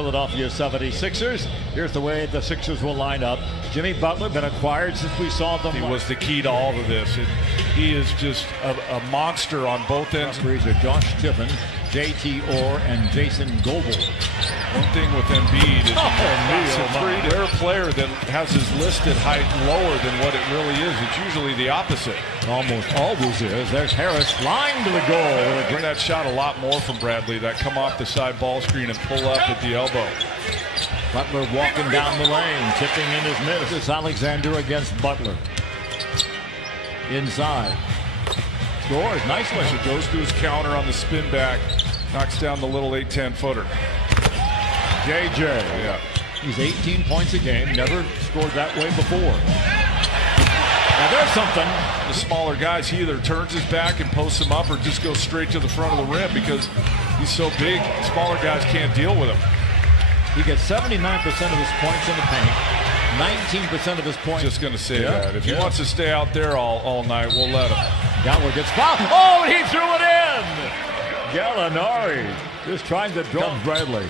Philadelphia 76ers. Here's the way the Sixers will line up. Jimmy Butler been acquired since we saw them. He was the key to all of this. And he is just a monster on both ends. Josh Tippin, J.T. Orr, and Jason Goebel. One thing with Embiid is he's a pretty rare player that has his listed height lower than what it really is. It's usually the opposite. Almost always is. There's Harris flying to the goal. Bring that shot a lot more from Bradley. That come off the side ball screen and pull up at the elbow. Butler walking down the lane, tipping in his miss. It's Alexander against Butler. Inside. Scores nicely. So goes to his counter on the spin back. Knocks down the little 8-10 footer. JJ. Yeah. He's 18 points a game. Never scored that way before. Now there's something. The smaller guys, he either turns his back and posts him up or just goes straight to the front of the rim because he's so big. Smaller guys can't deal with him. He gets 79% of his points in the paint. 19% of his points. Just going to say that. If he wants to stay out there all night, we'll let him. Gallo gets fouled. Oh, he threw it in. Gallinari just trying to draw Bradley.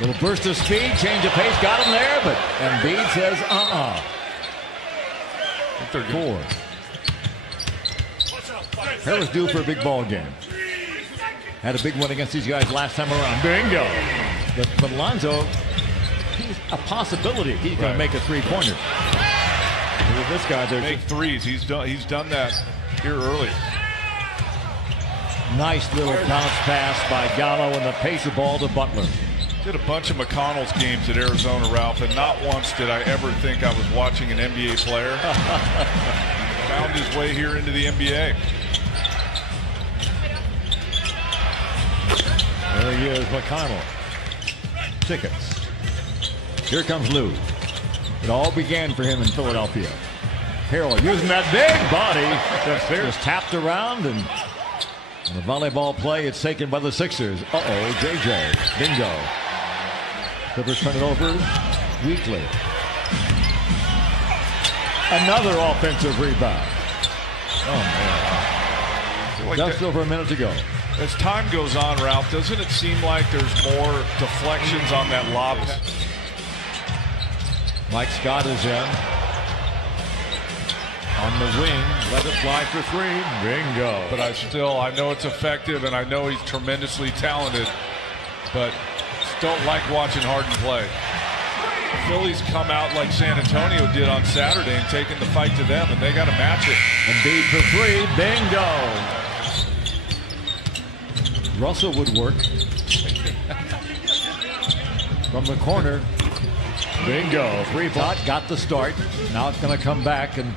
Little burst of speed, change of pace, got him there, but Embiid says, I think they're four. Harris due for a big ball game. Had a big one against these guys last time around. Bingo. But Lonzo, he's a possibility. He's going to make a three-pointer. With this guy, there's make threes. He's done that here early. Nice little bounce pass by Gallo and the pace of ball to Butler. Did a bunch of McConnell's games at Arizona, Ralph, and not once did I ever think I was watching an NBA player. Found his way here into the NBA. There he is, McConnell. Tickets. Here comes Lou. It all began for him in Philadelphia. Harrell using that big body. Just tapped around, and on the volleyball play, it's taken by the Sixers. JJ. Bingo. Clippers turn it over weakly. Another offensive rebound. Oh, man. Like Just over a minute to go. As time goes on, Ralph, doesn't it seem like there's more deflections on that lob? Mike Scott is in. On the wing, let it fly for three. Bingo. But I know it's effective, and I know he's tremendously talented, but don't like watching Harden play. Phillies come out like San Antonio did on Saturday and taking the fight to them, and they got to match it. Embiid for three. Bingo. Russell would work. From the corner. Bingo. Three-pot got the start. Now it's going to come back and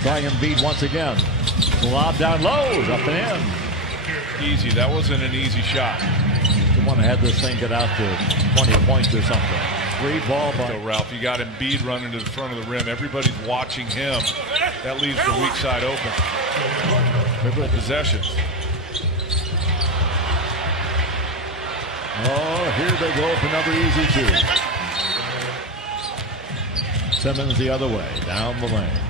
try Embiid once again. Lob down low. Up and in. Easy. That wasn't an easy shot. You want to have this thing get out to 20 points or something. Three ball by. So, Ralph, you got Embiid running to the front of the rim. Everybody's watching him. That leaves the weak side open. Triple possession. Oh, here they go for another easy two. Simmons the other way, down the lane.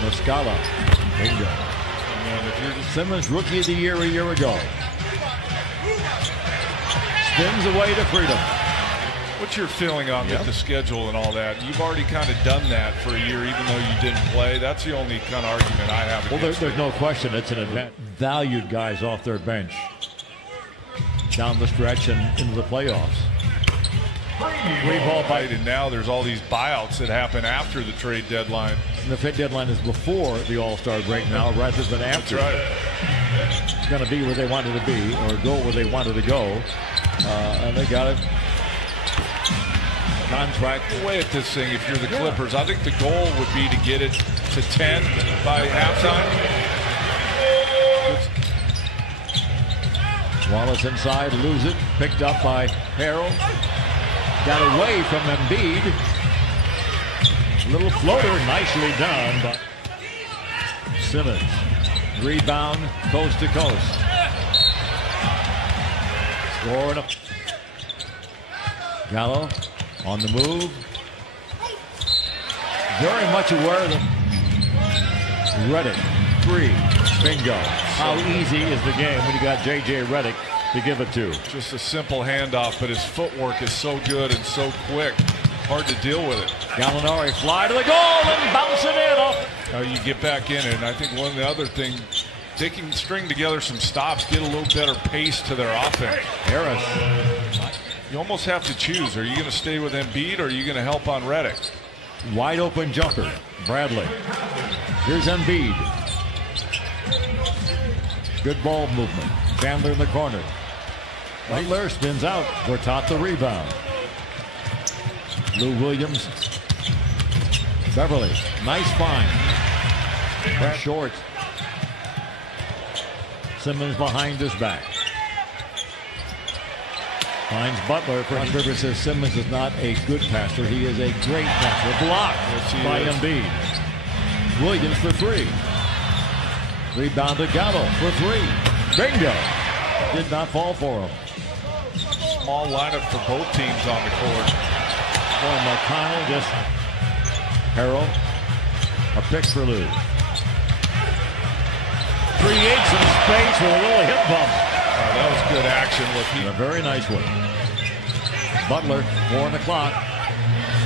Muscala. Bingo. Simmons, rookie of the year a year ago. Spins away to freedom. What's your feeling on the schedule and all that? You've already kind of done that for a year, even though you didn't play. That's the only kind of argument I have. Well, there's no question it's an advantage. Valued guys off their bench down the stretch and into the playoffs. Three ball by. And now there's all these buyouts that happen after the trade deadline. And the trade deadline is before the All-Star break now, rather than after. That's right. It's going to be where they wanted to be, or go where they wanted to go, and they got it. Contract. Away at this thing, if you're the Clippers, I think the goal would be to get it to 10 by halftime. Wallace inside, lose it, picked up by Harrell. Got away from Embiid. Little floater, nicely done by Simmons. Rebound, coast to coast. Scoring up. Gallo on the move. Very much aware of them. Redick, three. Bingo. How easy is the game when you got J.J. Redick to give it to. Just a simple handoff, but his footwork is so good and so quick. Hard to deal with it. Gallinari fly to the goal and bounce it in. Now you get back in it, and I think one of the other things, they can string together some stops, get a little better pace to their offense. Harris. You almost have to choose. Are you going to stay with Embiid or are you going to help on Redick? Wide open jumper. Bradley. Here's Embiid. Good ball movement. Chandler in the corner. Butler spins out. Gortat the rebound. Lou Williams. Beverly. Nice find. Short. Simmons behind his back. Finds Butler. Frank River says Simmons is not a good passer. He is a great passer. Blocked by Embiid. Williams for three. Rebound to Gallo for three. Bingo. Did not fall for him. Small lineup for both teams on the court. Boy, McConnell just Harrell. A pick for Lou. Creates some space with a little hip bump. That was good action. A very nice one. Butler, 4 on the clock.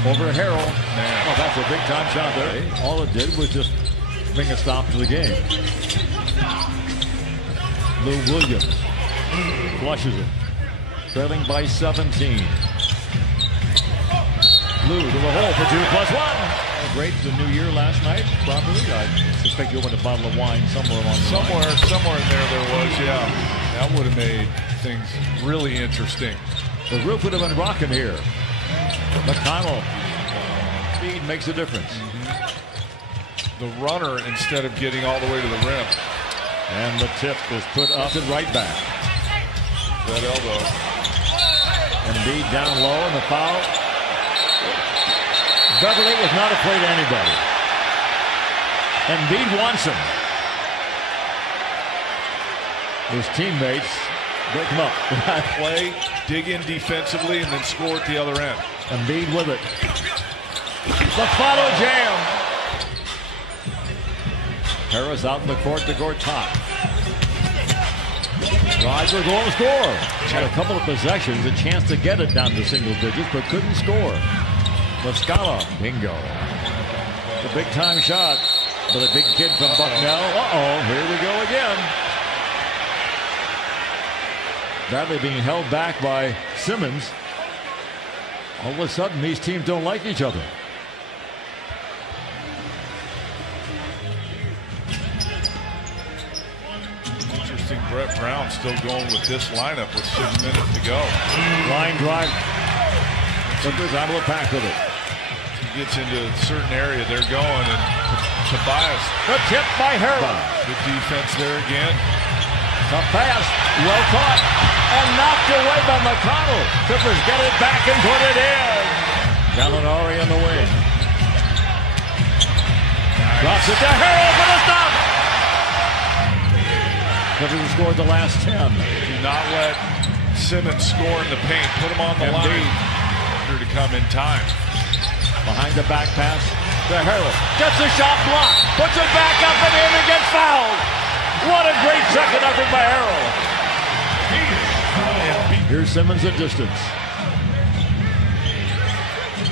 Over to Harrell. Oh, that's a big time shot there. All it did was just bring a stop to the game. Lou Williams flushes it. Trailing by 17. Lou to the hole for 2+1. Great the new year last night, probably. I suspect you opened a bottle of wine somewhere along the line. Somewhere in there was, yeah. That would have made things really interesting. The roof would have been rocking here. McConnell. Speed makes a difference. The runner instead of getting all the way to the rim. And the tip is put up and right back. That elbow. Embiid down low and the foul. Beverly was not afraid of anybody. Embiid wants him. His teammates break him up. Play, dig in defensively, and then score at the other end. Embiid with it. The follow jam. Harris out in the court to Gortat. Roger going to score. Had a couple of possessions, a chance to get it down to single digits, but couldn't score. Muscala, bingo. The big time shot for the big kid from Bucknell. Here we go again. Bradley being held back by Simmons. All of a sudden, these teams don't like each other. Interesting, Brett Brown still going with this lineup with 6 minutes to go. Line drive. Clippers out of the pack with it. He gets into a certain area, they're going, and Tobias. The tip by Harrell. Good defense there again. The pass, well caught, and knocked away by McConnell. Clippers get it back and put it in. Gallinari in the wing. Nice. Drops it to Harrell for the stop. Clippers have scored the last 10. Do not let Simmons score in the paint. Put him on the line to come in time. Behind the back pass to Harrell. Gets the shot blocked. Puts it back up and in and gets fouled. What a great second effort by Harrell. Here's Simmons at distance.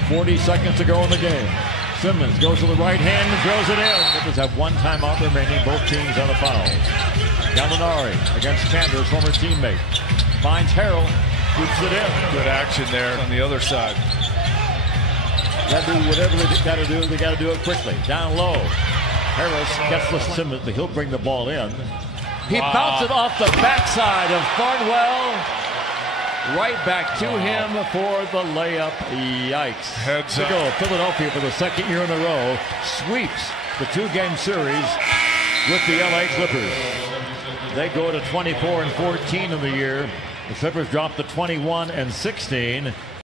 40 seconds to go in the game. Simmons goes to the right hand and throws it in. Clippers have one timeout remaining. Both teams on a foul. Gallinari against Chandler's former teammate. Finds Harrell. Puts it in. Good action there on the other side. Got to do whatever they got to do. They got to do it quickly. Down low. Harris gets the Simmons. He'll bring the ball in. He bounced it off the backside of Thornwell. Right back to him for the layup. Yikes. Heads to up. go. Philadelphia for the second year in a row sweeps the two-game series with the LA Clippers. They go to 24-14 in the year. The Clippers drop to 21-16.